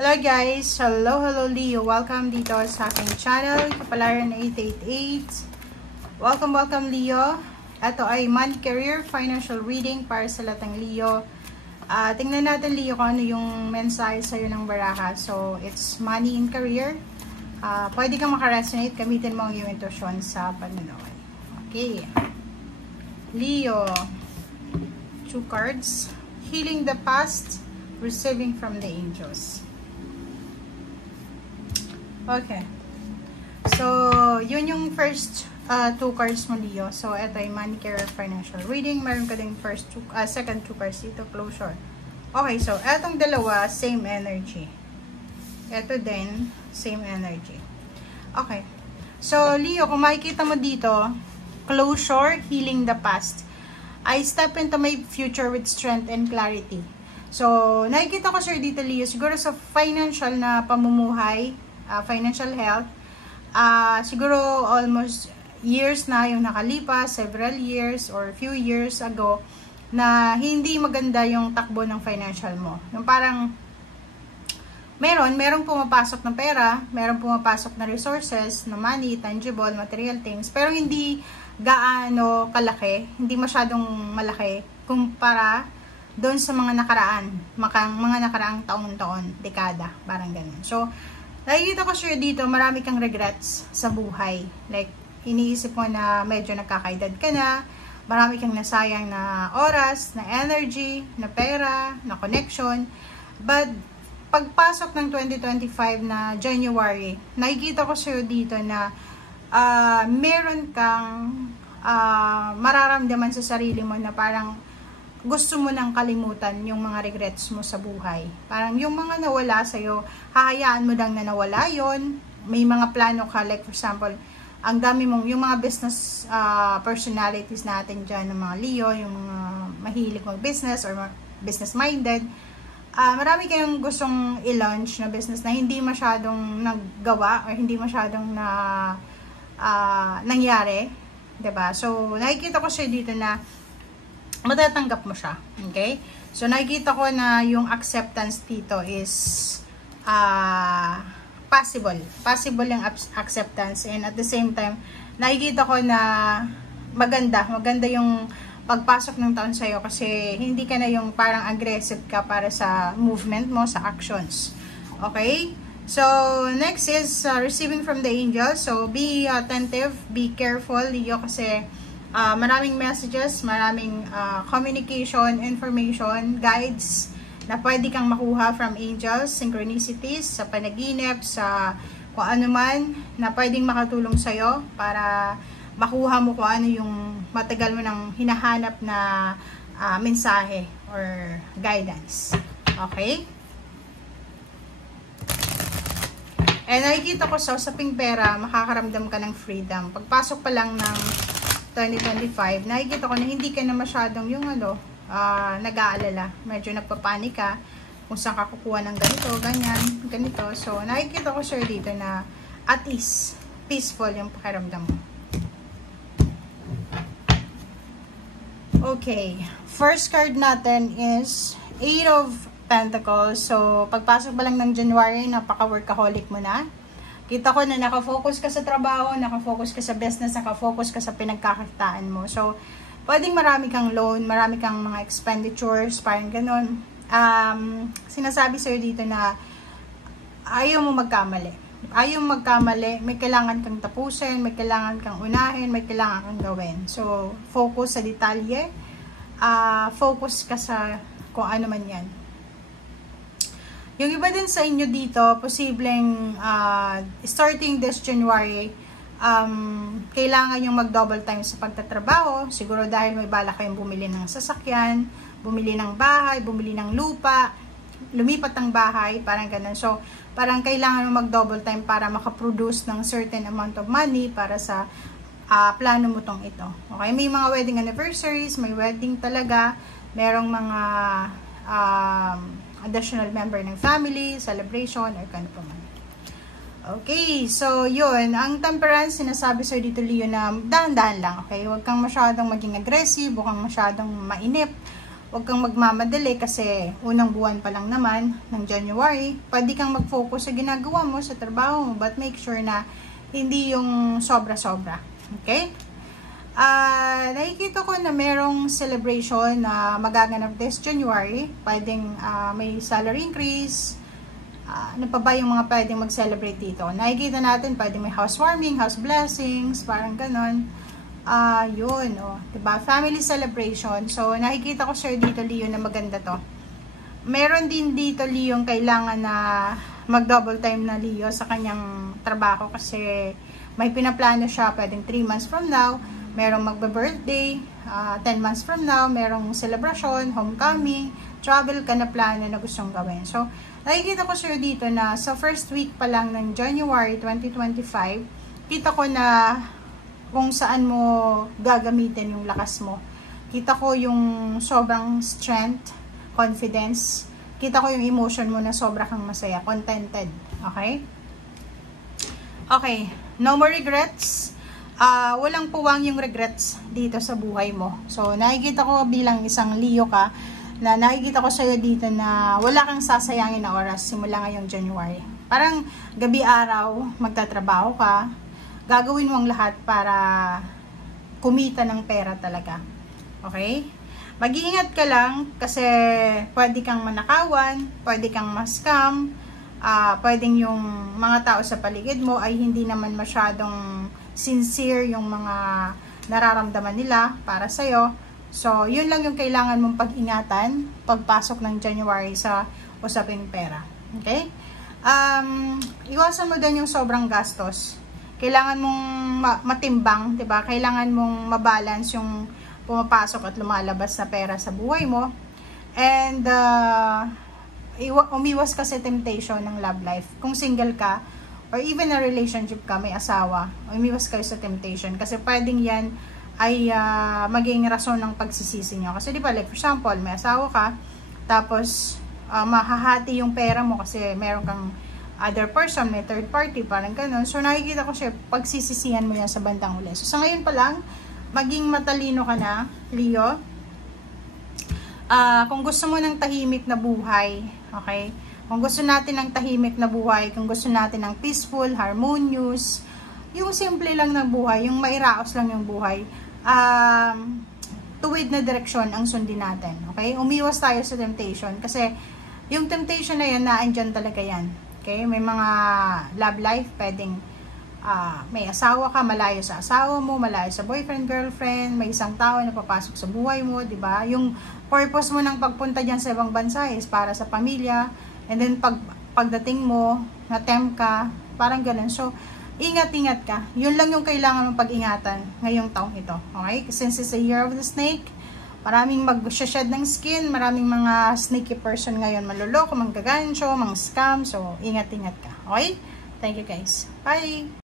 Hello guys! Hello Leo! Welcome dito sa aking channel, Kapalaran 888. Welcome Leo! Ito ay money, career, financial reading para sa lahat ng Leo. Tingnan natin Leo kung ano yung mensahe sa'yo ng baraha. So, it's money in career. Pwede kang makaresonate, gamitin mo ang iyong intuition sa panonood. Okay. Leo. 2 cards. Healing the past, receiving from the angels. Okay. So, yun yung first 2 cards mo, Leo. So, ito ay money, career, financial reading. Meron ka din second 2 cards dito, closure. Okay, so, etong dalawa, same energy. Ito din, same energy. Okay. So, Leo, kung makikita mo dito, closure, healing the past. I step into my future with strength and clarity. So, nakikita ko, sir, dito, Leo, siguro sa financial na pamumuhay, financial health, siguro almost years na yung nakalipas, several years or few years ago, na hindi maganda yung takbo ng financial mo. Yung parang, merong pumapasok ng pera, merong pumapasok na resources, na money, tangible, material things, pero hindi gaano kalaki, hindi masyadong malaki, kumpara doon sa mga nakaraang taon-taon, dekada, parang ganun. So, nakikita ko sure dito, marami kang regrets sa buhay. Like, iniisip mo na medyo nagkakaedad ka na, marami kang nasayang na oras, na energy, na pera, na connection. But, pagpasok ng 2025 na January, nakikita ko sure dito na meron kang mararamdaman sa sarili mo na parang gusto mo nang kalimutan yung mga regrets mo sa buhay. Parang yung mga nawala sa'yo, hahayaan mo lang na nawala yon. May mga plano ka, like for example, ang dami mong, yung mga business personalities natin dyan, ng mga Leo, yung mga mahilig mag-business or business-minded, marami kayong gustong i-launch na business na hindi masyadong naggawa or hindi masyadong nangyari. Diba? So, nakikita ko siya dito na matatanggap mo siya. Okay? So, nakikita ko na yung acceptance dito is possible. Possible yung acceptance. And at the same time, nakikita ko na maganda yung pagpasok ng taon sa'yo kasi hindi ka na yung parang aggressive ka para sa movement mo, sa actions. Okay? So, next is receiving from the angels. So, be attentive, be careful, Leo, kasi maraming messages, maraming communication, information, guides na pwede kang makuha from angels, synchronicities, sa panaginip, sa kung ano man na pwedeng makatulong sa'yo para makuha mo kung ano yung matagal mo nang hinahanap na mensahe or guidance. Okay? And nakikita ko sa usaping pera, makakaramdam ka ng freedom. Pagpasok pa lang ng 2025, nakikita ko na hindi ka na masyadong yung nag-aalala. Medyo nagpapanik ka kung saan ka kukuha ng ganito, ganito. So, nakikita ko sir dito na at ease, peaceful yung pakiramdam mo. Okay. First card natin is 8 of Pentacles. So, pagpasok pa lang ng January, napaka-workaholic mo na. Kita ko na nakafocus ka sa trabaho, nakafocus ka sa business, nakafocus ka sa pinagkakakitaan mo. So, pwedeng marami kang loan, marami kang mga expenditures, parang ganun. Sinasabi sa'yo dito na ayaw mo magkamali. Ayaw mo magkamali, may kailangan kang tapusin, may kailangan kang unahin, may kailangan kang gawin. So, focus sa detalye, focus ka sa kung ano man yan. Yung iba din sa inyo dito, posibleng starting this January, kailangan yung mag-double time sa pagtatrabaho. Siguro dahil may bala kayong bumili ng sasakyan, bumili ng bahay, bumili ng lupa, lumipat ng bahay, parang ganun. So, parang kailangan mo mag-double time para makaproduce ng certain amount of money para sa plano mo tong ito. Okay? May mga wedding anniversaries, may wedding talaga, merong mga additional member ng family, celebration, or kano pa man. Okay, so yun. Ang temperance, sinasabi sa'yo dito, Leo, na dahan-dahan lang. Okay, huwag kang masyadong maging aggressive, huwag kang masyadong mainip, Huwag kang magmamadali kasi unang buwan pa lang naman ng January. Pwede kang mag-focus sa ginagawa mo, sa trabaho mo, but make sure na hindi yung sobra-sobra. Okay? Nakikita ko na merong celebration na magaganap this January. Pwedeng may salary increase. Ano pa ba yung mga pwedeng mag-celebrate dito? Nakikita natin, pwedeng may housewarming, house blessings, parang ganon. Yun, diba? Family celebration. So, nakikita ko sir dito, Leo, na maganda to. Meron din dito, Leo, yung kailangan na mag-double time na Leo sa kanyang trabaho kasi may pinaplano siya, pwedeng 3 months from now, merong magbe-birthday, 10 months from now, merong celebration, homecoming, travel ka na plano na gustong gawin. So, nakikita ko sir dito na sa first week pa lang ng January 2025, kita ko na kung saan mo gagamitin yung lakas mo. Kita ko yung sobrang strength, confidence. Kita ko yung emotion mo na sobra kang masaya, contented. Okay? Okay. No more regrets. Walang puwang yung regrets dito sa buhay mo. So, nakikita ko bilang isang Leo ka, na nakikita ko sa'yo dito na wala kang sasayangin na oras simula ngayong January. Parang gabi-araw, magtatrabaho ka, gagawin mo ang lahat para kumita ng pera talaga. Okay? Mag-iingat ka lang kasi pwede kang manakawan, pwede kang ma-scam, pwedeng yung mga tao sa paligid mo ay hindi naman masyadong sincere yung mga nararamdaman nila para sa'yo. So, yun lang yung kailangan mong pag-ingatan pagpasok ng January sa usaping pera. Okay? Iwasan mo din yung sobrang gastos. Kailangan mong matimbang, 'di ba? Kailangan mong mabalance yung pumapasok at lumalabas na pera sa buhay mo. And umiwas ka sa temptation ng love life. Kung single ka or even a relationship ka, may asawa, umiwas kayo sa temptation kasi pwedeng 'yan ay maging rason ng pagsisisi niyo. Kasi 'di ba, like for example, may asawa ka, tapos mahahati yung pera mo kasi meron kang other person, may third party, parang ganun. So, nakikita ko siya, pagsisisihan mo yan sa bandang uli. So, sa ngayon pa lang, maging matalino ka na, Leo. Kung gusto mo ng tahimik na buhay, okay? Kung gusto natin ng tahimik na buhay, kung gusto natin ng peaceful, harmonious, yung simple lang ng buhay, yung mairaos lang yung buhay, tuwid na direksyon ang sundin natin, okay? Umiwas tayo sa temptation kasi yung temptation na yan, naandyan talaga yan. Okay, may mga love life, pwedeng may asawa ka, malayo sa asawa mo, malayo sa boyfriend, girlfriend, may isang tao na papasok sa buhay mo, 'di ba? Yung purpose mo ng pagpunta diyan sa ibang bansa is para sa pamilya, and then pagdating mo, na-tempt ka, parang ganun. So, ingat-ingat ka. Yun lang yung kailangan mong pag-ingatan ngayong taong ito. Okay? Since it's a year of the snake, maraming mag-shed ng skin, maraming mga sneaky person ngayon, maluloko, manggagancho, mang-scam. So, ingat-ingat ka. Okay? Thank you guys. Bye!